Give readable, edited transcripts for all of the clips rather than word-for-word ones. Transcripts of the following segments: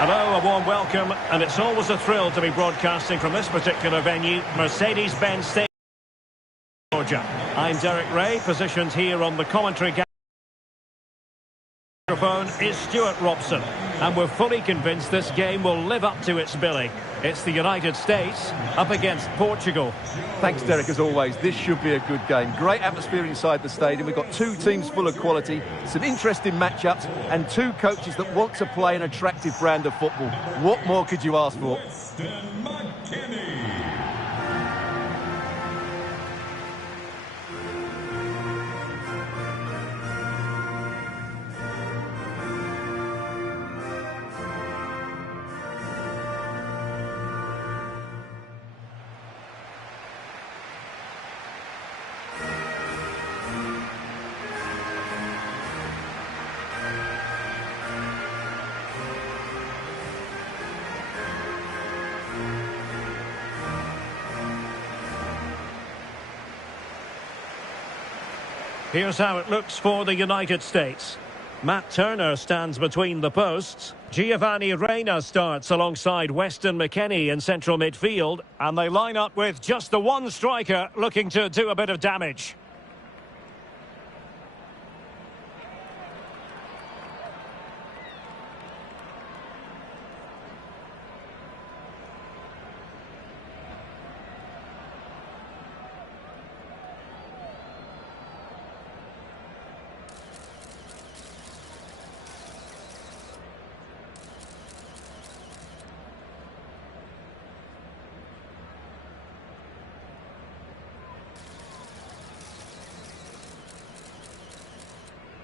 Hello, a warm welcome, and it's always a thrill to be broadcasting from this particular venue, Mercedes-Benz Stadium, Georgia. I'm Derek Ray, positioned here on the commentary microphone is Stuart Robson, and we're fully convinced this game will live up to its billing. It's the United States up against Portugal. Thanks, Derek, as always. This should be a good game. Great atmosphere inside the stadium. We've got two teams full of quality, some interesting matchups, and two coaches that want to play an attractive brand of football. What more could you ask for? Here's how it looks for the United States. Matt Turner stands between the posts. Giovanni Reyna starts alongside Weston McKennie in central midfield. And they line up with just the one striker looking to do a bit of damage.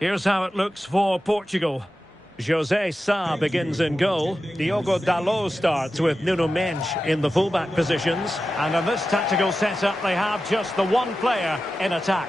Here's how it looks for Portugal. José Sá begins in goal. Diogo Dalot starts with Nuno Mendes in the fullback positions. And in this tactical setup, they have just the one player in attack.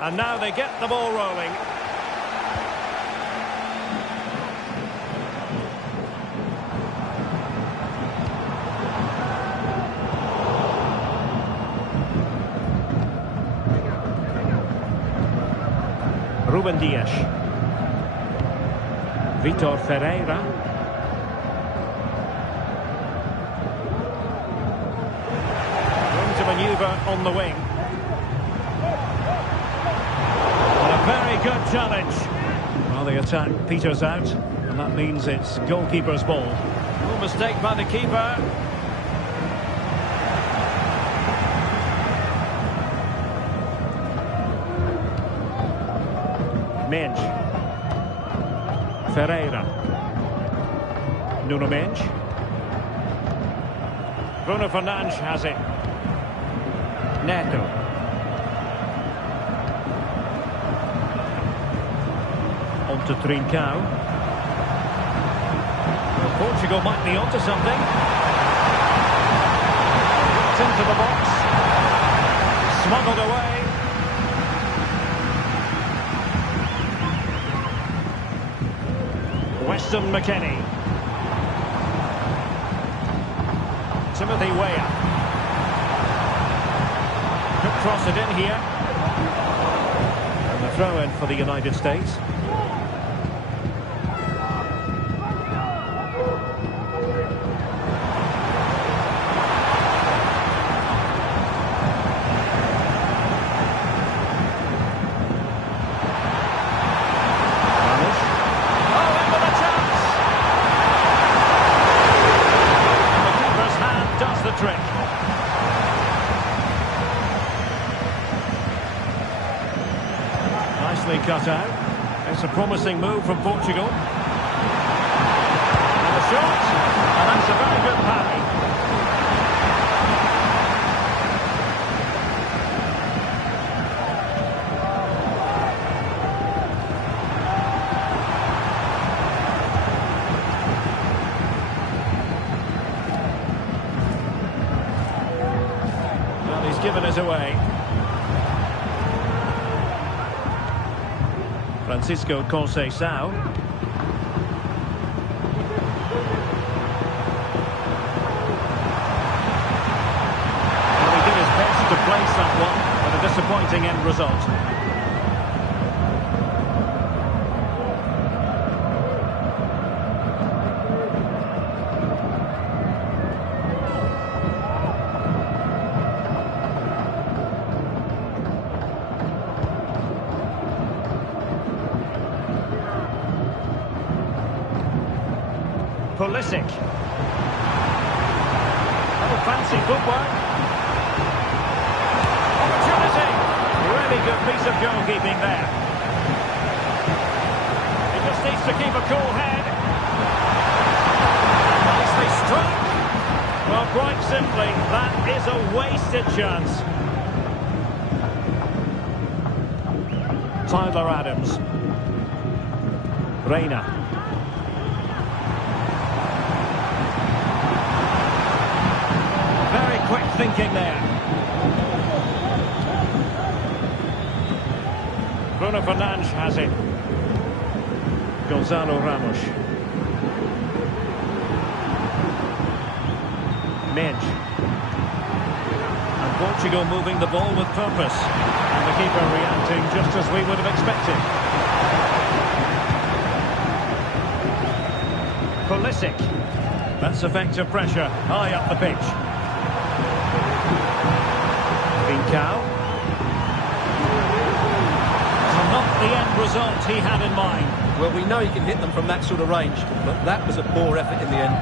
And now they get the ball rolling. Ruben Dias. Vitor Ferreira. Room to manoeuvre on the wing. Very good challenge. Well, the attack peters out, and that means it's goalkeeper's ball. No mistake by the keeper. Mendes. Ferreira. Nuno Mendes. Bruno Fernandes has it. Neto. On to Trincao. Well, Portugal might be onto something. It's into the box. Smuggled away. Weston McKennie. Timothy Weah. Could cross it in here. And the throw in for the United States. Nicely cut out. It's a promising move from Portugal. And a shot, and that's a very good parry. given it away. Francisco Conceição. Well, he did his best to place that one, but a disappointing end result. Pulisic. Oh, fancy footwork. Opportunity. Really good piece of goalkeeping there. He just needs to keep a cool head. Nicely struck. Well, quite simply, that is a wasted chance. Tyler Adams. Reina. Very quick thinking there. Bruno Fernandes has it. Gonzalo Ramos. Midge. And Portugal moving the ball with purpose. And the keeper reacting just as we would have expected. Pulisic. That's effective pressure high up the pitch. Cow. Not the end result he had in mind. Well, we know he can hit them from that sort of range, but that was a poor effort in the end.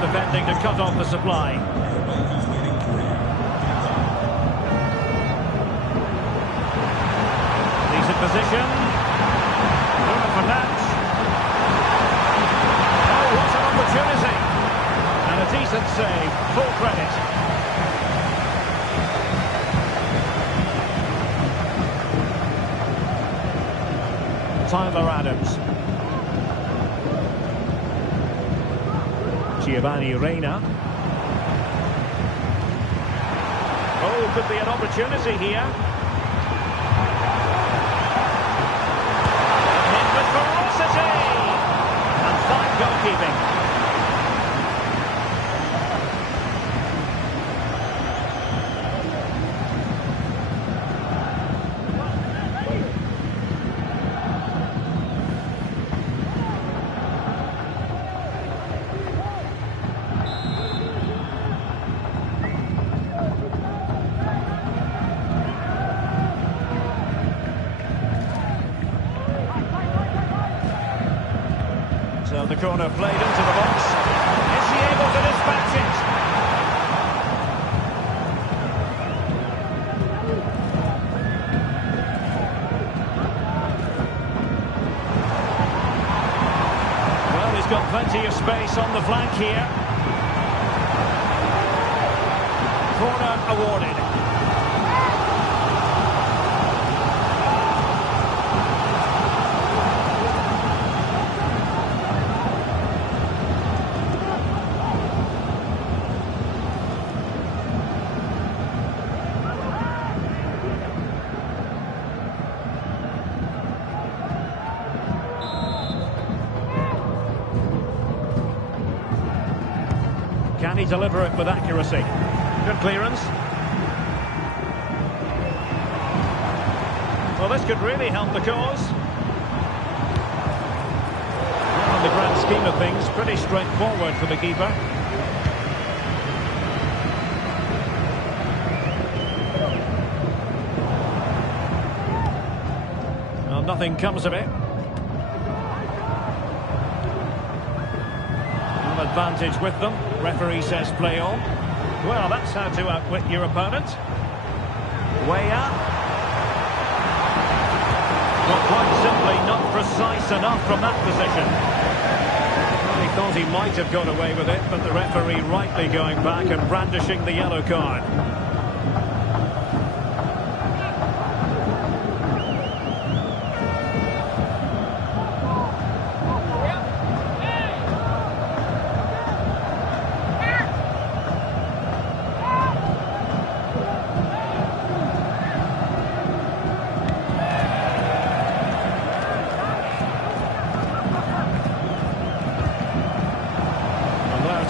Defending to cut off the supply. Decent position. Bruno Fernandes. Oh, what an opportunity. And a decent save. Full credit. Tyler Adams. Giovanni Reina. Oh, could be an opportunity here. Hit with ferocity! And fine goalkeeping. So the corner played into the box. Is he able to dispatch it? Well, he's got plenty of space on the flank here. Corner awarded. Can he deliver it with accuracy? Good clearance. Well, this could really help the cause. Well, in the grand scheme of things, pretty straightforward for the keeper. Well, nothing comes of it. advantage with them. Referee says play on. Well, that's how to outwit your opponent. Weah. Well, quite simply not precise enough from that position. Well, he thought he might have got away with it, but the referee rightly going back and brandishing the yellow card.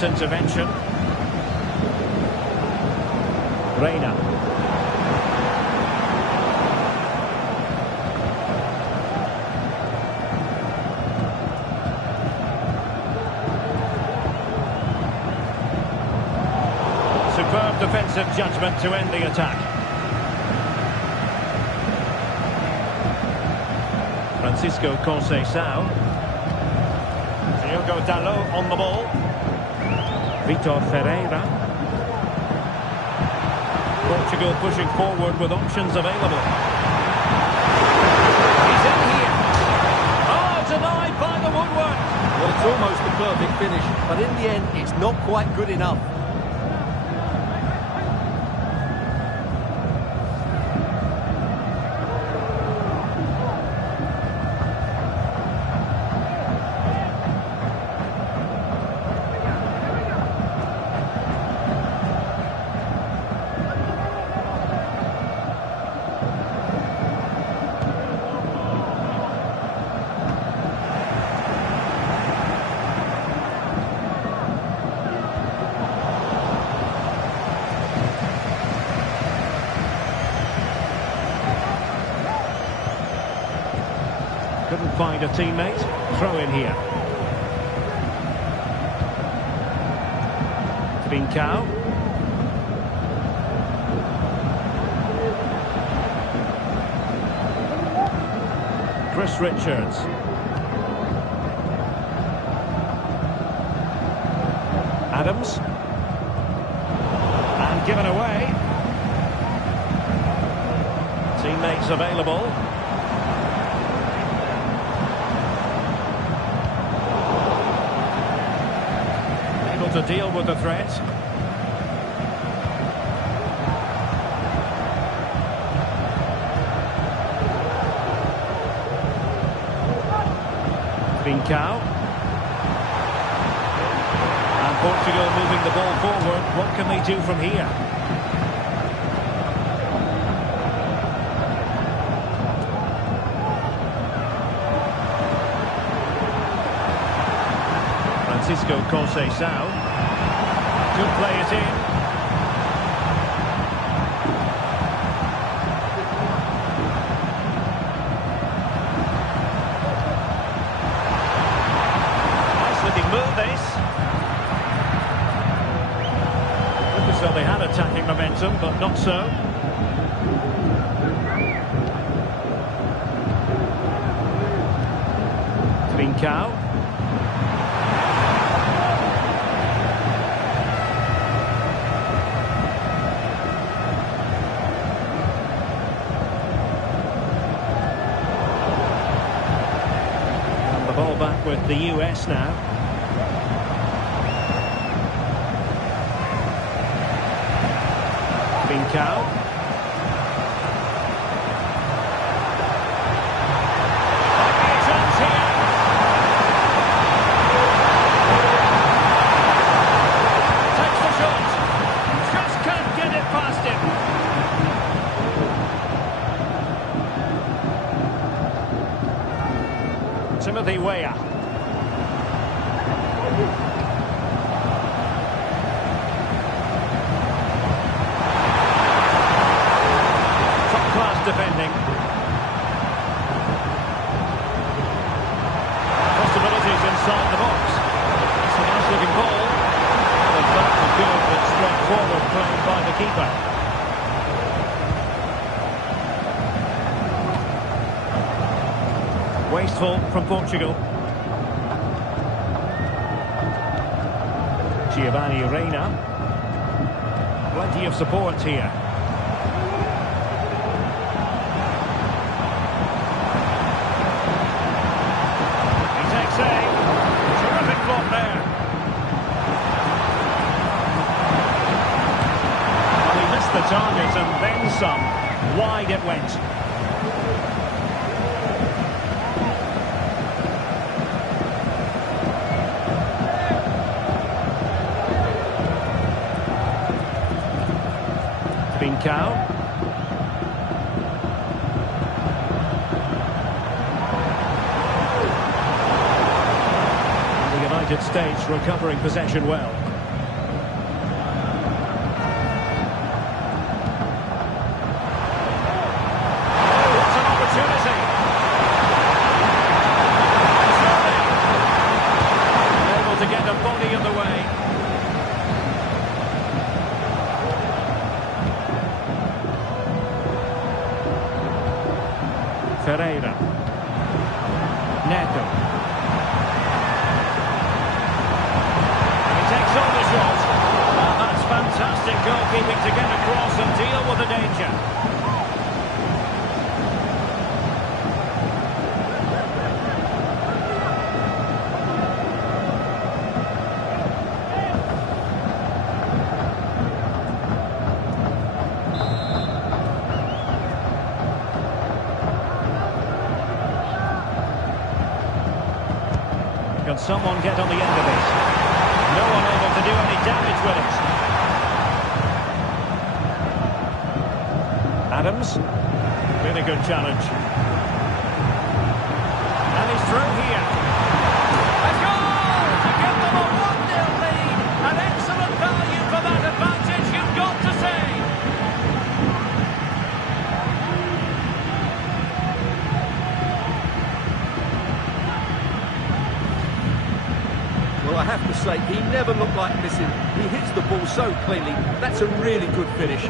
Intervention. Reina. Superb defensive judgment to end the attack. Francisco Conceição. Diogo Dalot on the ball. Vitor Ferreira. Portugal pushing forward with options available. He's in here. Oh, denied by the woodwork. Well, it's almost the perfect finish, but in the end, it's not quite good enough. Couldn't find a teammate. Throw in here. Trincao. Chris Richards. Adams. And given away. Teammates available. To deal with the threat. Trincao. And Portugal moving the ball forward. What can they do from here? Francisco Conceição. Could play it in. Nice looking move, this. Looked as though they had attacking momentum, but not so. Trincao. Ball back with the US now. Trincao. Chance here. Takes the shot. Just can't get it past him. Timothy Weah. Top-class defending. Possibilities inside the box. It's a nice-looking ball. The back was good, but straightforward play by the keeper. Wasteful from Portugal. Giovanni Reina. Plenty of support here. He takes aim. Terrific block there. Well, he missed the target and then some. Wide it went. Cow. The United States recovering possession well. Oh, what an opportunity! Able to get a body in the way. Ferreira. Neto. He takes on the shot. Well, that's fantastic goalkeeping to get across and deal with the danger. Can someone get on the end of it? No one able to do any damage with it. Adams. Really good challenge. And he's through here. A goal to give them a 1-0 lead. An excellent value for that advantage, you've got to say. Well, I have to say, he never looked like missing. He hits the ball so cleanly. That's a really good finish.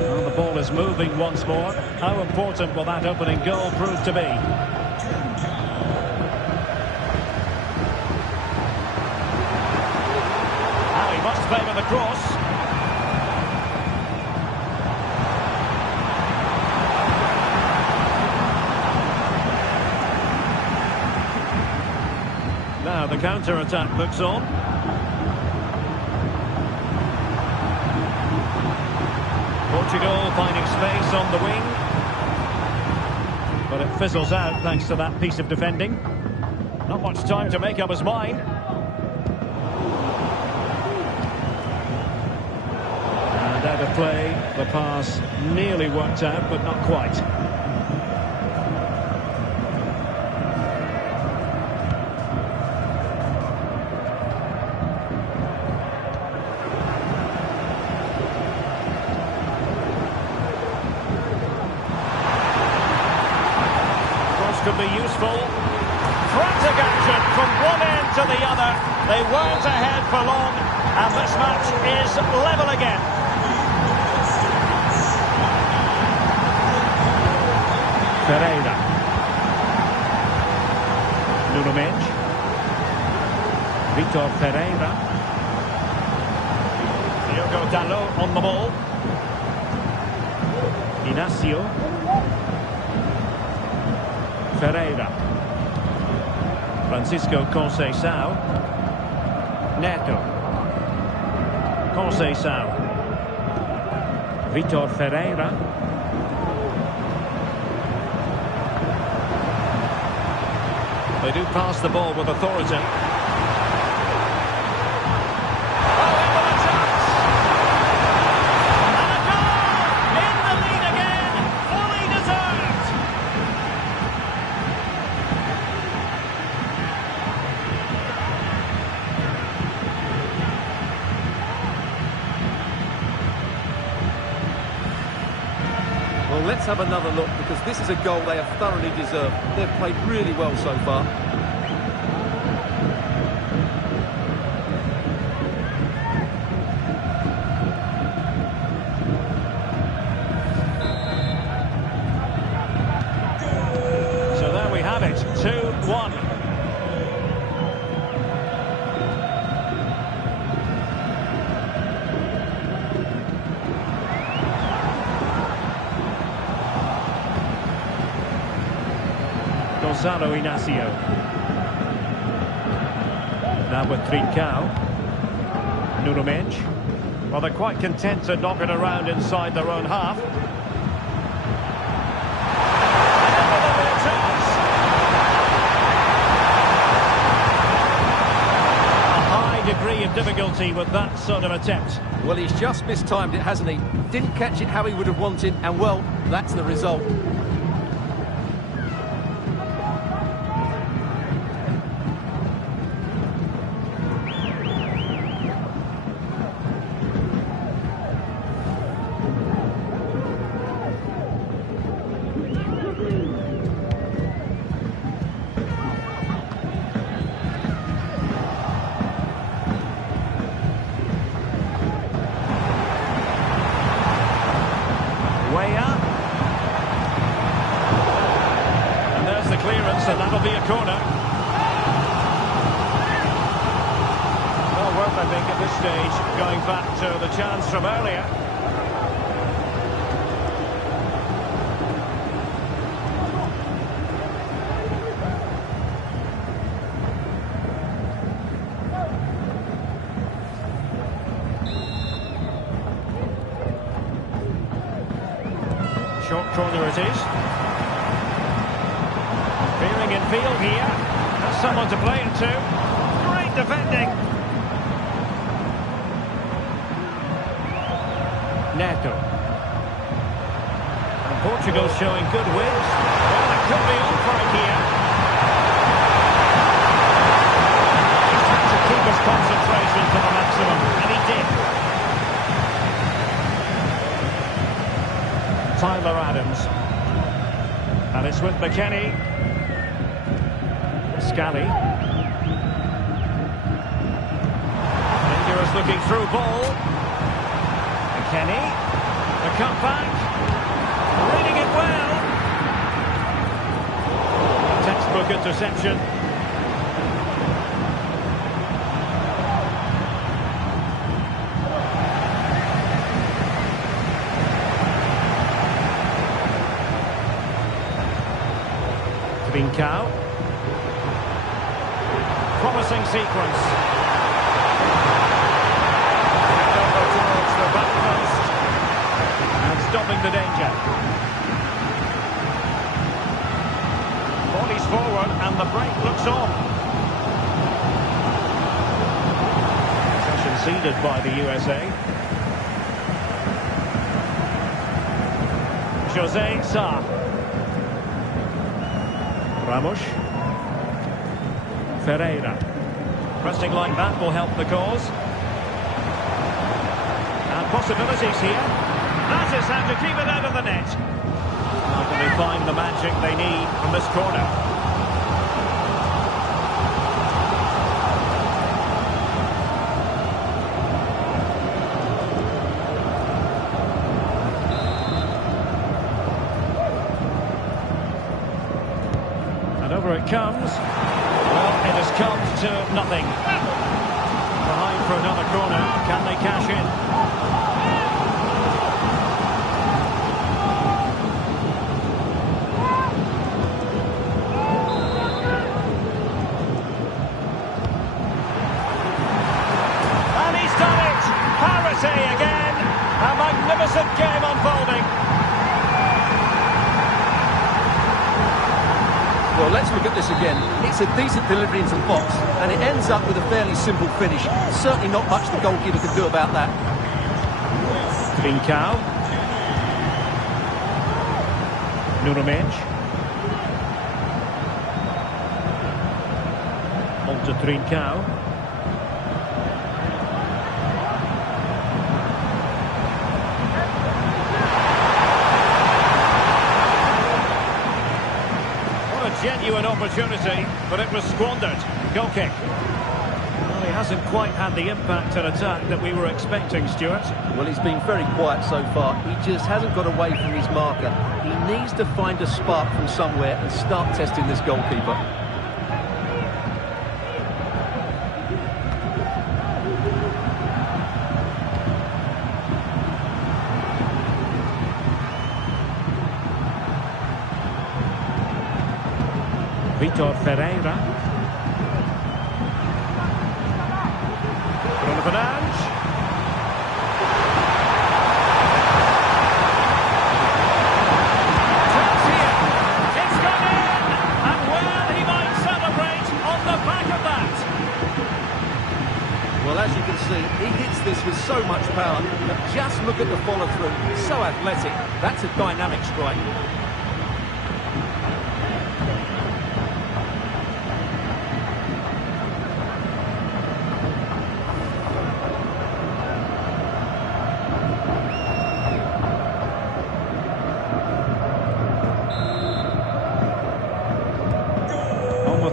Well, the ball is moving once more. How important will that opening goal prove to be? Favour the cross. Now the counter-attack looks on. Portugal finding space on the wing. But it fizzles out thanks to that piece of defending. Not much time to make up his mind. Out of play, the pass nearly worked out, but not quite. Cross could be useful. Frantic action from one end to the other. They weren't ahead for long, and this match is level again. Ferreira. Nuno Mendes. Vitor Ferreira. Diogo Dalot on the ball. Inacio. Ferreira. Francisco Conceição. Neto. Conceição. Vitor Ferreira. They do pass the ball with authority. Oh, in with a chance! And a goal! In the lead again! Fully deserved! Well, let's have another look, because this is a goal they have thoroughly deserved. They've played really well so far. have it, 2-1. Gonzalo Inacio. Now with Trincao. Nuno Mendes. Well, they're quite content to knock it around inside their own half. A high degree of difficulty with that sort of attempt. Well, he's just mistimed it, hasn't he? Didn't catch it how he would have wanted, and well, that's the result. Way up. And there's the clearance, and that'll be a corner. Well worth, I think, at this stage, going back to the chance from earlier. Short corner it is. Veering in field here. Has someone to play it to. Great defending. Neto. And Portugal showing good wins. Well, it could be on for it here. He's had to keep his concentration to the maximum, and he did. Tyler Adams. And it's with McKennie. Scally. Dangerous looking through ball. McKennie. The cutback. Reading it well. Textbook interception. Trincao. Promising sequence. And over towards the back post. And stopping the danger. Bodies forward and the break looks on. Possession ceded by the USA. Jose Sa. Ramos. Ferreira. Pressing like that will help the cause. And possibilities here. That is how to keep it out of the net. How can they find the magic they need from this corner? Over it comes. Well, it has come to nothing. Behind for another corner. Can they cash in? And he's done it! Parity again! A magnificent game unfolding. Well, let's look at this again. It's a decent delivery into the box, and it ends up with a fairly simple finish. Certainly not much the goalkeeper can do about that. Trincao. Nuno Mendes. On to Trincao. Genuine opportunity, but it was squandered. Goal kick. Well, he hasn't quite had the impact and attack that we were expecting, Stuart. Well, he's been very quiet so far. He just hasn't got away from his marker. He needs to find a spark from somewhere and start testing this goalkeeper. Vitor Ferreira. Bruno Fernandes. Chance here. It's gone in. And well, he might celebrate on the back of that. Well, as you can see, he hits this with so much power. But just look at the follow-through. So athletic. That's a dynamic strike.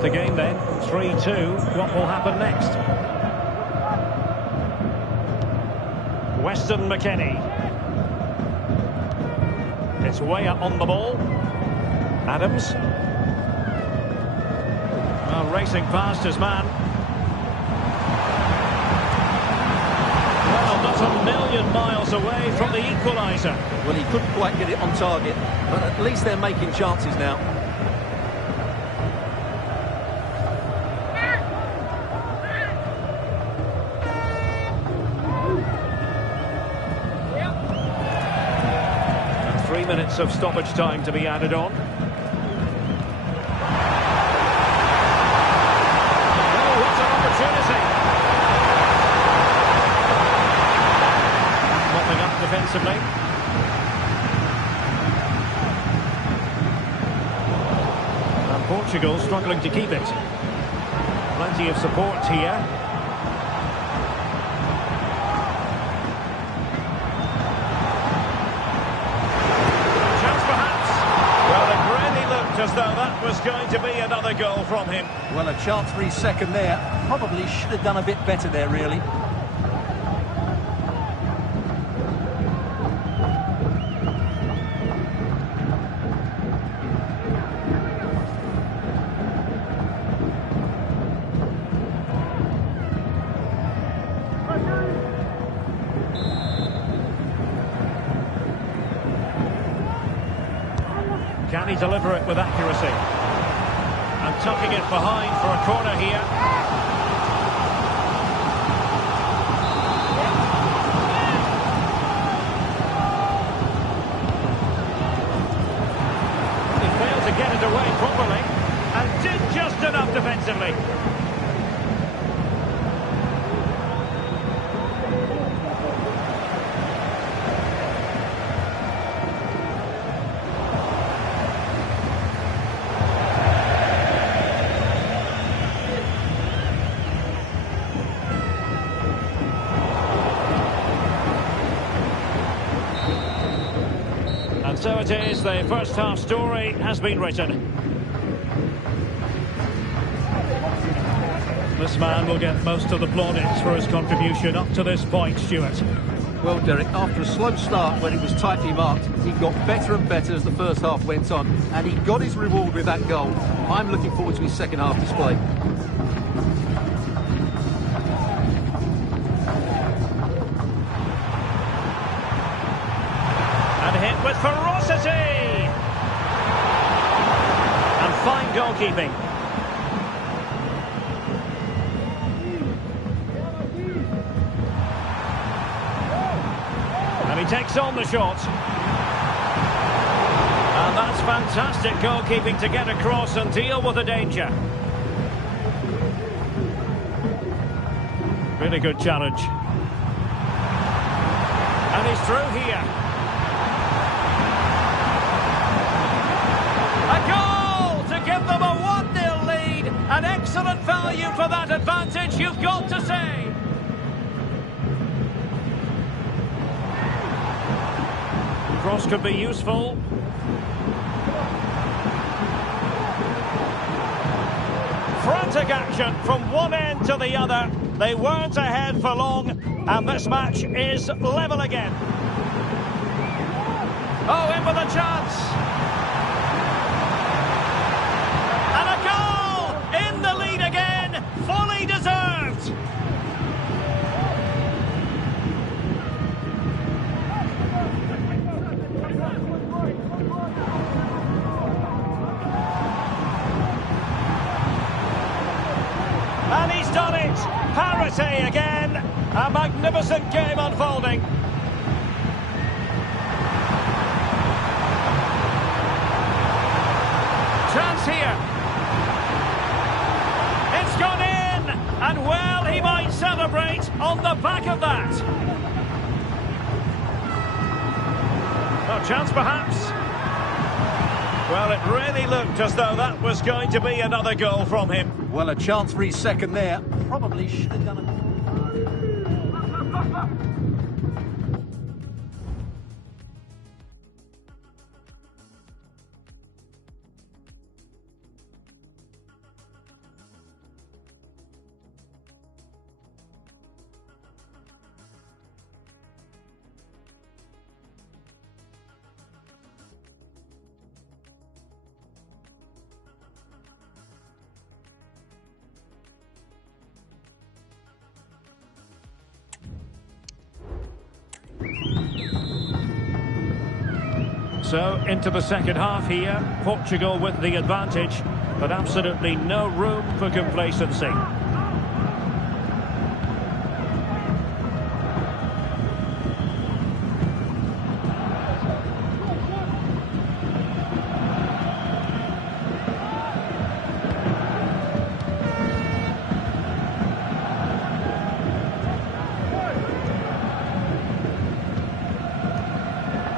The game then, 3-2. What will happen next? Weston McKennie. It's Weah on the ball. Adams. Well, racing past his man. Well, not a million miles away from the equaliser. Well, he couldn't quite get it on target, but at least they're making chances now. And 3 minutes of stoppage time to be added on. Oh, what an opportunity! Mopping up defensively. And Portugal struggling to keep it. Plenty of support here. As though that was going to be another goal from him. Well, a chance for his second there. Probably should have done a bit better there, really. Can he deliver it with accuracy? And tucking it behind for a corner here. He failed to get it away properly and did just enough defensively. And so it is, the first half story has been written. This man will get most of the plaudits for his contribution up to this point, Stuart. Well, Derek, after a slow start when it was tightly marked, he got better and better as the first half went on, and he got his reward with that goal. I'm looking forward to his second half display. And hit with ferocity! And fine goalkeeping. And he takes on the shot. And that's fantastic goalkeeping to get across and deal with the danger. Really good challenge. And he's through here. A goal to give them a 1-0 lead. An excellent value for that advantage, you've got to say. Cross could be useful. Frantic action from one end to the other. They weren't ahead for long, and this match is level again. Oh, in with a chance. And a goal! In the lead again, fully deserved. And he's done it! Parity again! A magnificent game unfolding. Chance here. It's gone in! And well, he might celebrate on the back of that. No chance perhaps. Well, it really looked as though that was going to be another goal from him. Well, a chance for his second there. Probably should have done it. So, into the second half here, Portugal with the advantage, but absolutely no room for complacency.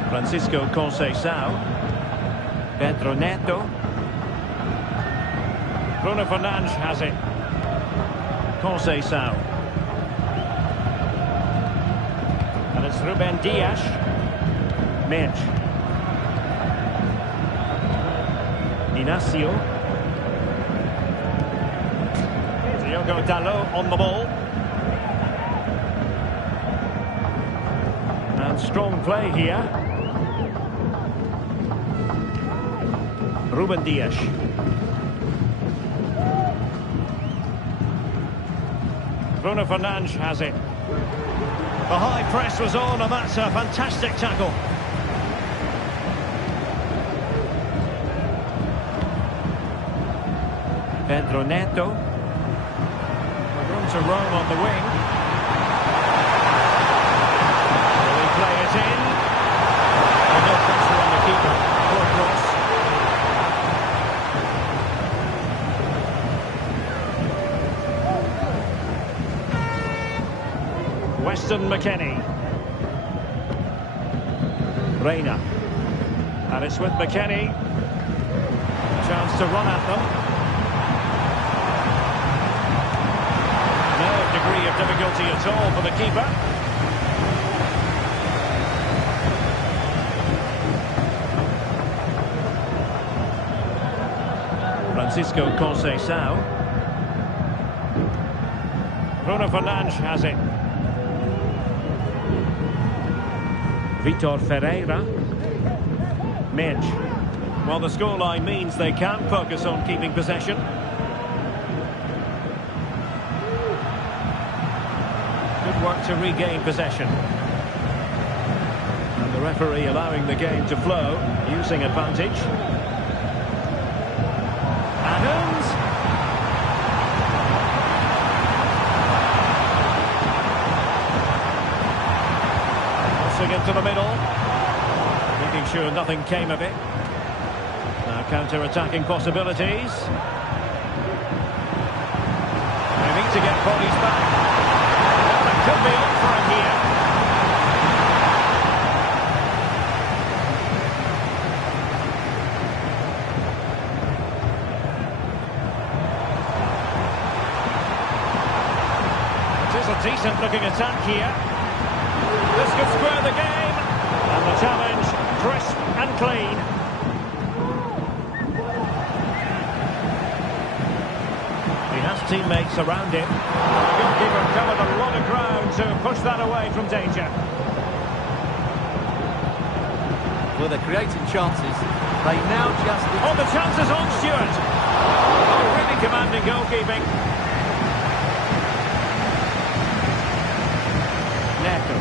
Francisco Conceição, Pedro Neto, Bruno Fernandes has it, Conceição, and it's Ruben Dias, Mendes, Inacio, Diogo Dalot on the ball, and strong play here. Ruben Dias. Bruno Fernandes has it. The high press was on, and that's a fantastic tackle. Pedro Neto. Room to roam on the wing. Will he play it in? And no pressure on the keeper. Poor cross. Weston McKennie. Reina. And it's with McKennie. Chance to run at them. No degree of difficulty at all for the keeper. Francisco Conceição. Bruno Fernandes has it. Vitor Ferreira. Mendes. Well, the scoreline means they can focus on keeping possession. Good work to regain possession. And the referee allowing the game to flow, using advantage. Adams. Into the middle, making sure nothing came of it. Now counter-attacking possibilities. They need to get bodies back. Well, it could be on for him here. It is a decent-looking attack here. This could square the game, and the challenge crisp and clean. He has teammates around him. A good Keeper covered a lot of ground to push that away from danger. Well, they're creating chances. They now just... Oh, the chance is on, Stewart. Oh, really commanding goalkeeping. Neto.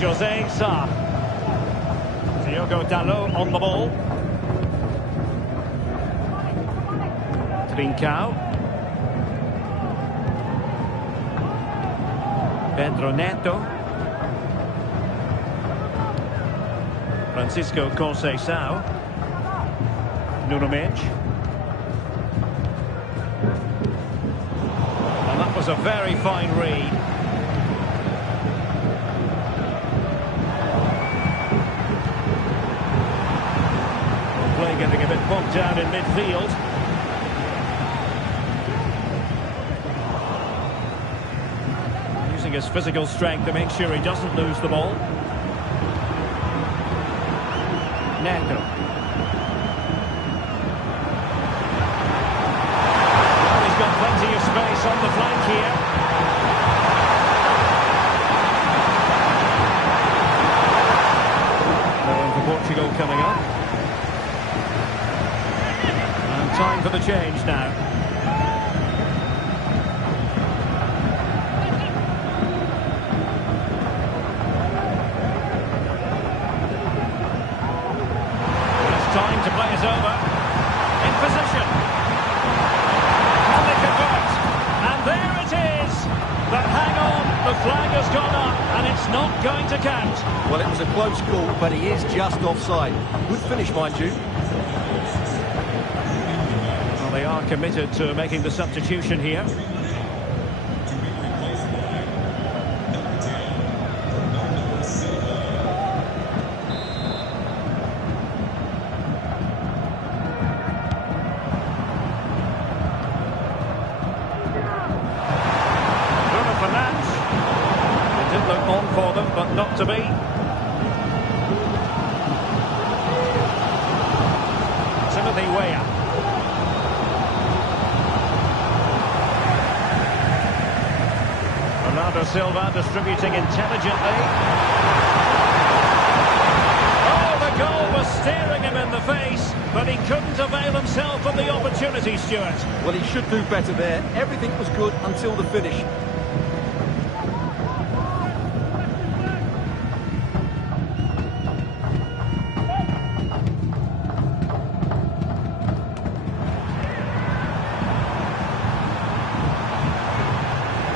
Jose Sa. Diogo Dalot on the ball. Trincao. Pedro Neto. Francisco Conceição. Nuno Mendes. And that was a very fine read. Play getting a bit bogged down in midfield. Using his physical strength to make sure he doesn't lose the ball. Neto. Well, he's got plenty of space on the flank here. Going for Portugal coming up. And time for the change now. Time to play it over. In position. And they convert. And there it is. But hang on, the flag has gone up and it's not going to count. Well, it was a close call, but he is just offside. Good finish, mind you. Well, they are committed to making the substitution here. On for them, but not to be. Timothy Weah. Bernardo Silva distributing intelligently. Oh, the goal was staring him in the face, but he couldn't avail himself of the opportunity, Stewart. Well, he should do better there. Everything was good until the finish.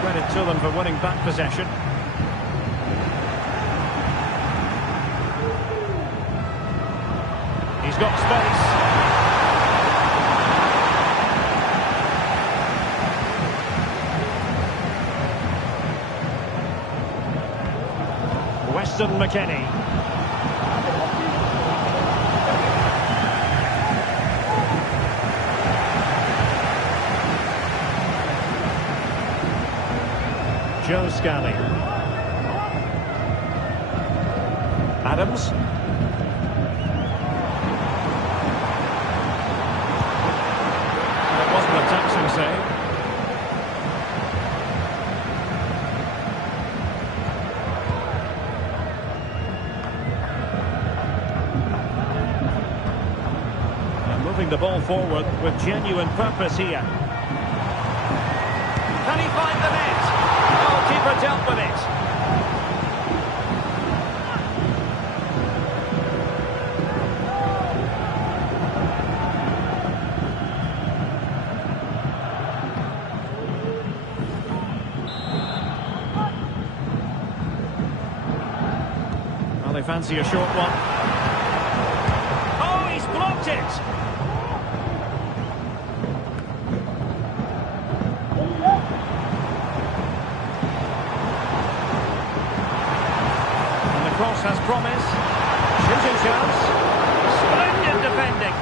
Credit to them for winning back possession. He's got space. Weston McKennie. Joe Scally. Adams. That wasn't a taxing save. And moving the ball forward with genuine purpose here. Can he find the net? Keeper dealt with it. Well, they fancy a short one. Oh, he's blocked it. Cross has promise. Shooting chance. Splendid defending.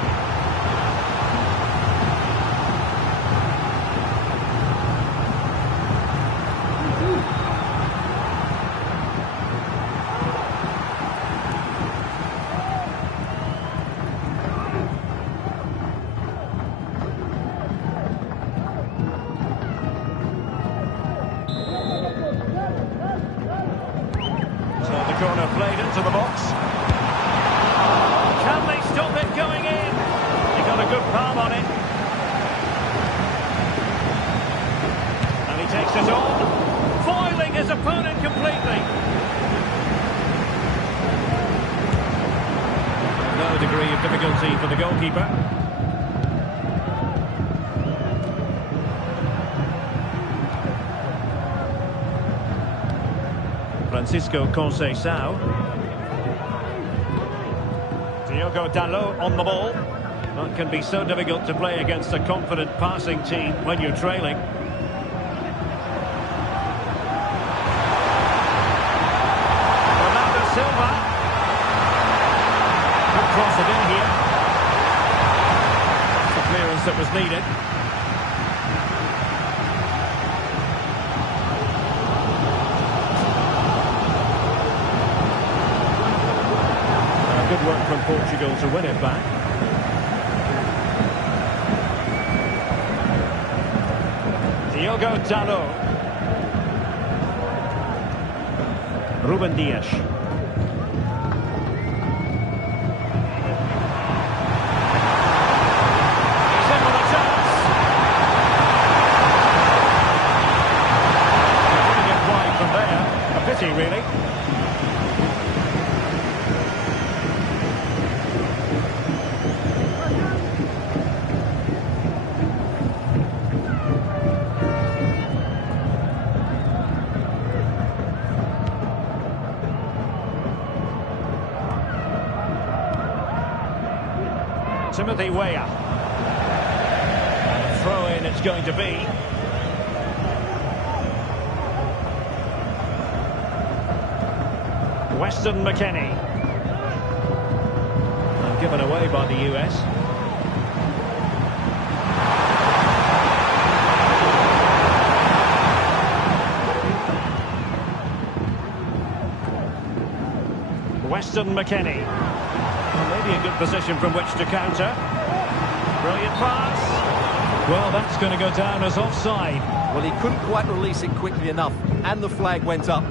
Corner played into the box. Can they stop it going in? He got a good palm on it. And he takes it on, foiling his opponent completely. No degree of difficulty for the goalkeeper. Francisco Conceição. Diogo Dalot on the ball. That can be so difficult to play against a confident passing team when you're trailing. Bernardo Silva. Could cross it in here. That's the clearance that was needed. Good work from Portugal to win it back. Diogo Dalot. Ruben Dias. He's in with a chance. Putting it wide from there. A pity, really. Timothy Weah. And a throw-in it's going to be. Weston McKennie. And given away by the US. Weston McKennie. Well, maybe a good position from which to counter. Brilliant pass. Well, that's going to go down as offside. Well, he couldn't quite release it quickly enough, and the flag went up.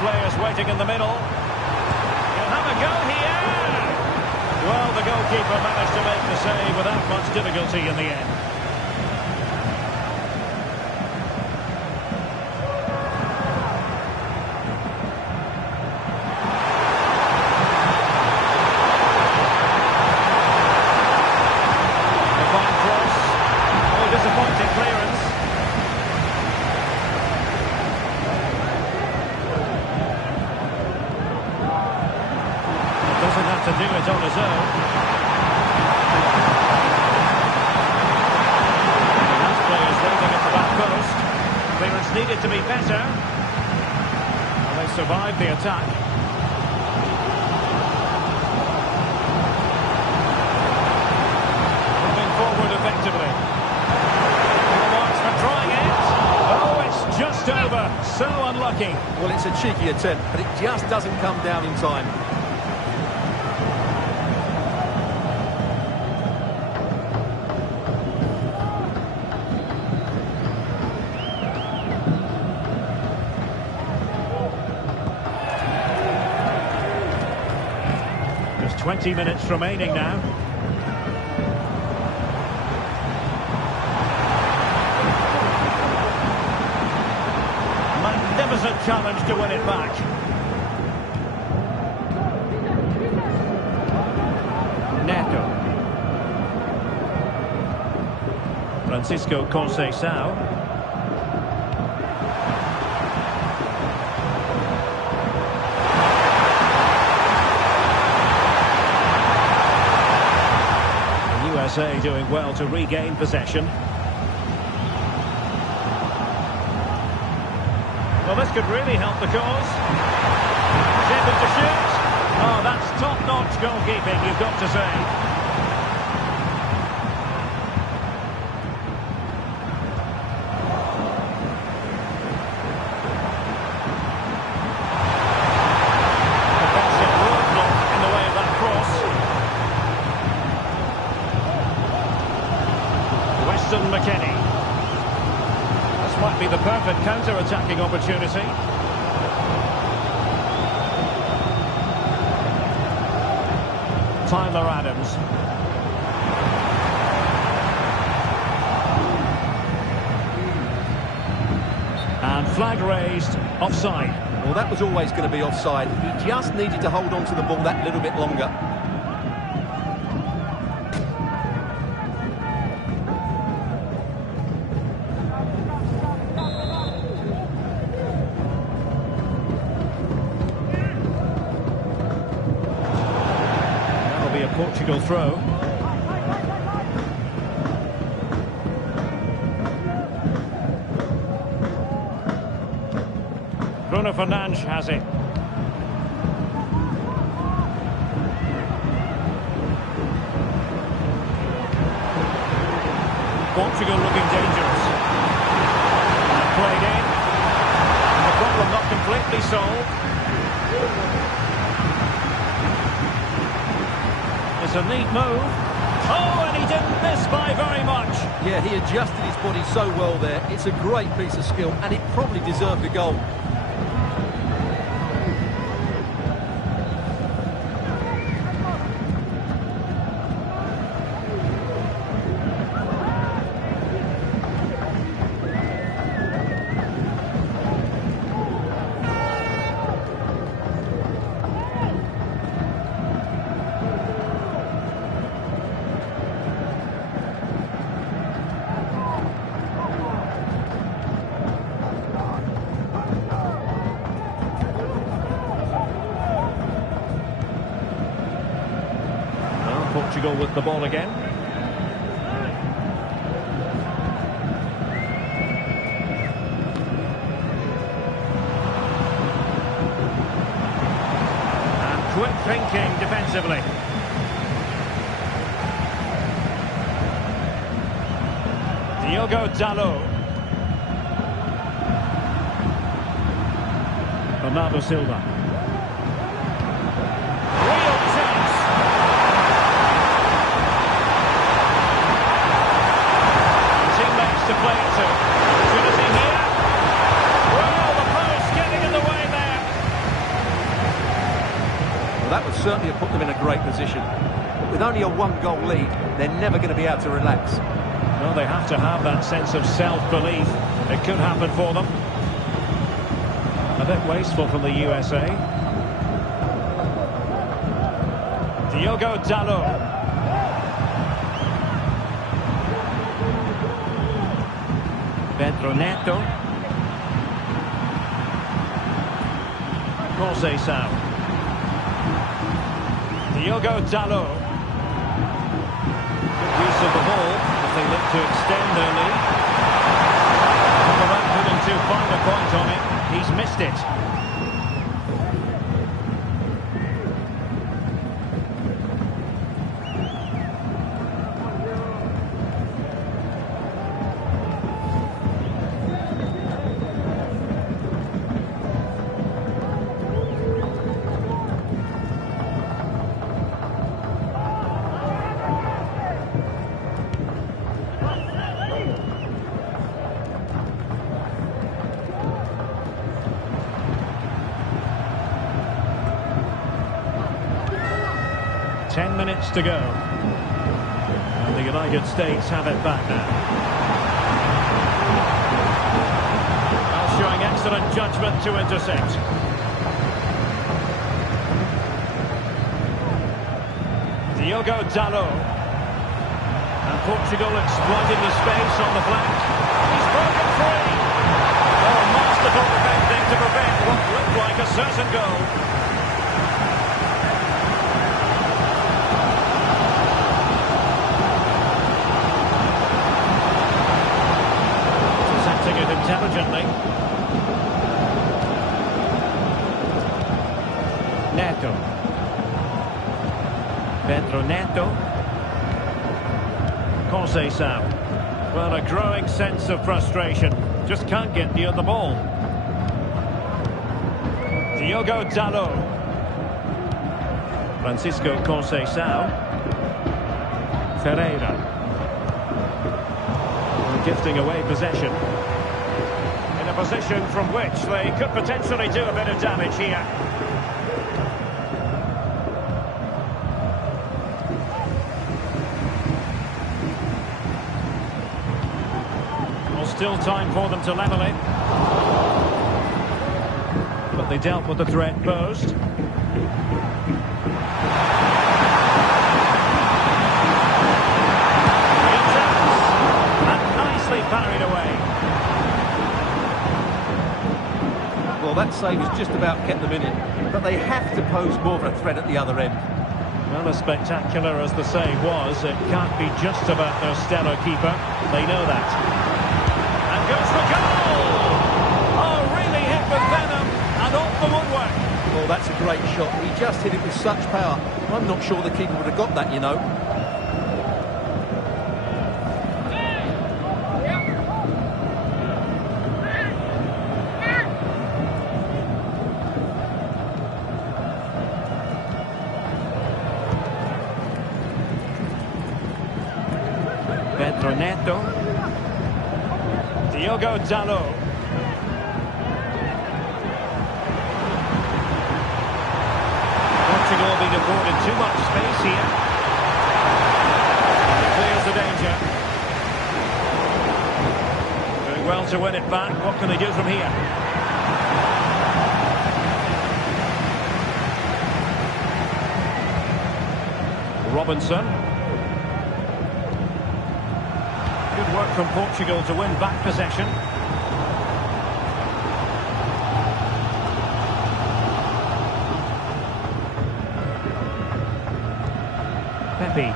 Players waiting in the middle. He'll have a go here. Well, the goalkeeper managed to make the save without much difficulty in the end. The fine cross. Oh, disappointing clearance. Doesn't have to do it on his own. Last players waiting at the back post. Clearance needed to be better. Well, they survived the attack. Moving forward effectively. The marksman trying it. Oh, it's just over. So unlucky. Well, it's a cheeky attempt, but it just doesn't come down in time. Just 20 minutes remaining now. Magnificent challenge to win it back. Neto. Francisco Conceição. USA doing well to regain possession. Well, this could really help the cause. Able to shoot. Oh, that's top-notch goalkeeping, you've got to say. McKennie. This might be the perfect counter-attacking opportunity. Tyler Adams. And flag raised, offside. Well, that was always going to be offside. He just needed to hold on to the ball that little bit longer. Portugal throw. Bruno Fernandes has it. Portugal looking dangerous. And played in. The problem not completely solved. It's a neat move. Oh, and he didn't miss by very much. Yeah, he adjusted his body so well there. It's a great piece of skill, and it probably deserved a goal. Portugal with the ball again. And quick thinking defensively. Diogo Dalot. Bernardo Silva. To play it to. Opportunity here. Well, the post getting in the way there. Well, that would certainly have put them in a great position. But with only a one-goal lead, they're never going to be able to relax. Well, they have to have that sense of self-belief. It could happen for them. A bit wasteful from the USA. Diogo Dalot. Pedro Neto. Conceição. Diogo Dalot. Good use of the ball as they look to extend their lead. And without putting too fine a point on it, he's missed it. Ten minutes to go. And the United States have it back now. Well, showing excellent judgment to intercept. Diogo Dalot. And Portugal exploiting the space on the flank. He's broken free. Oh, masterful defending to prevent what looked like a certain goal. going. Neto. Pedro Neto. Conceição. Well, a growing sense of frustration. Just can't get near the ball. Diogo Dalot. Francisco Conceição. Ferreira. Gifting away possession. In a position from which they could potentially do a bit of damage here. Well, still time for them to level it. But they dealt with the threat posed. Parried away. Well, that save has just about kept them in it, but they have to pose more of a threat at the other end. Well, as spectacular as the save was, it can't be just about their stellar keeper. They know that. And goes for goal! Oh, really hit with venom and off the woodwork. Well, that's a great shot. He just hit it with such power. I'm not sure the keeper would have got that, you know. Pedro Neto. Diogo Dalot. Portugal being afforded too much space here. Clears the danger. Doing well to win it back. What can they do from here? Robinson. Good work from Portugal to win back possession. Pepe.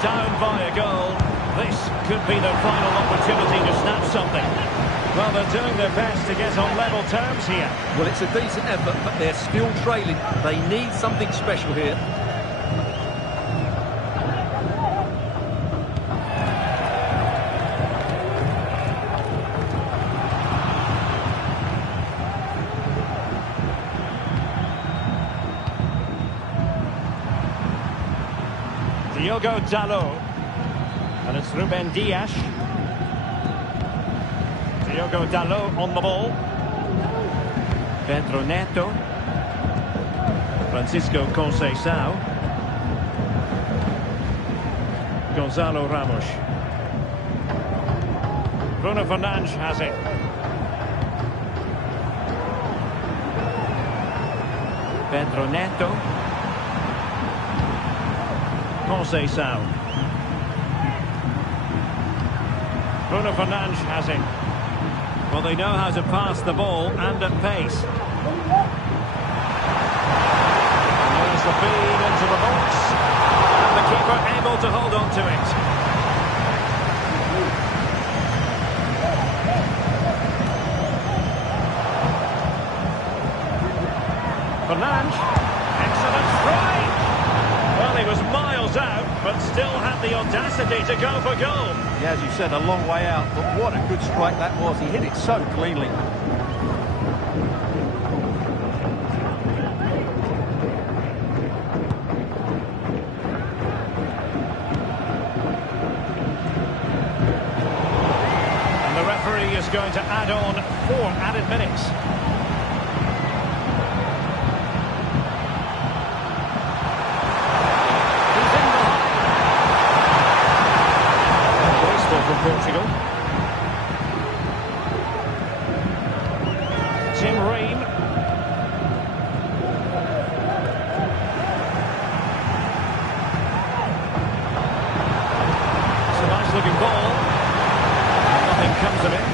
Down by a goal. This could be the final opportunity to snatch something. Well, they're doing their best to get on level terms here. Well, it's a decent effort, but they're still trailing. They need something special here. Diogo Dalot. And it's Ruben Dias. Diogo Dalot on the ball. Pedro Neto. Francisco Conceição. Gonzalo Ramos. Bruno Fernandes has it. Pedro Neto. Conceição. Bruno Fernandes has it. Well, they know how to pass the ball and at pace. And there's the feed into the box. And the keeper able to hold on to it. Fernandes. Excellent strike. Well, he was miles out, but still had the audacity to go for goal. Yeah, as you said, a long way out, but what a good strike that was. He hit it so cleanly. And the referee is going to add on 4 added minutes. From Portugal. Tim Ream. It's a nice looking ball. Nothing comes of it.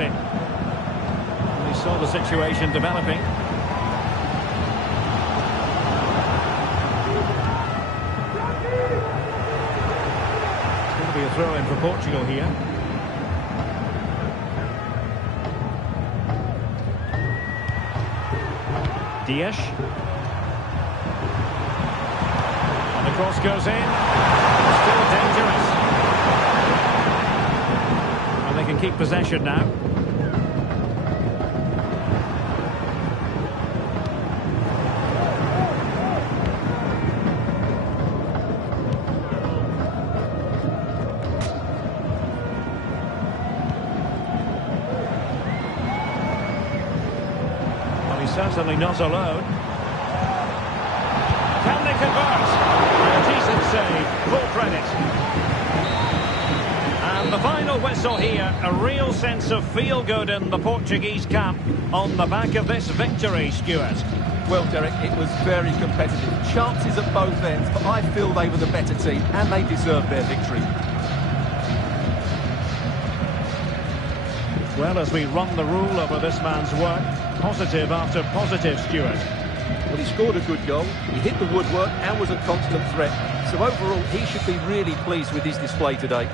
it. We saw the situation developing. It's going to be a throw-in for Portugal here. Dias. And the cross goes in. Still dangerous. And they can keep possession now. Well, he's certainly not alone. Can they convert? A decent save, full credit. And the final whistle here, a real sense of feel-good in the Portuguese camp on the back of this victory, Stuart. Well, Derek, it was very competitive. Chances at both ends, but I feel they were the better team and they deserved their victory. Well, as we run the rule over this man's work, positive after positive, Stuart. Well, he scored a good goal, he hit the woodwork and was a constant threat. So overall, he should be really pleased with his display today.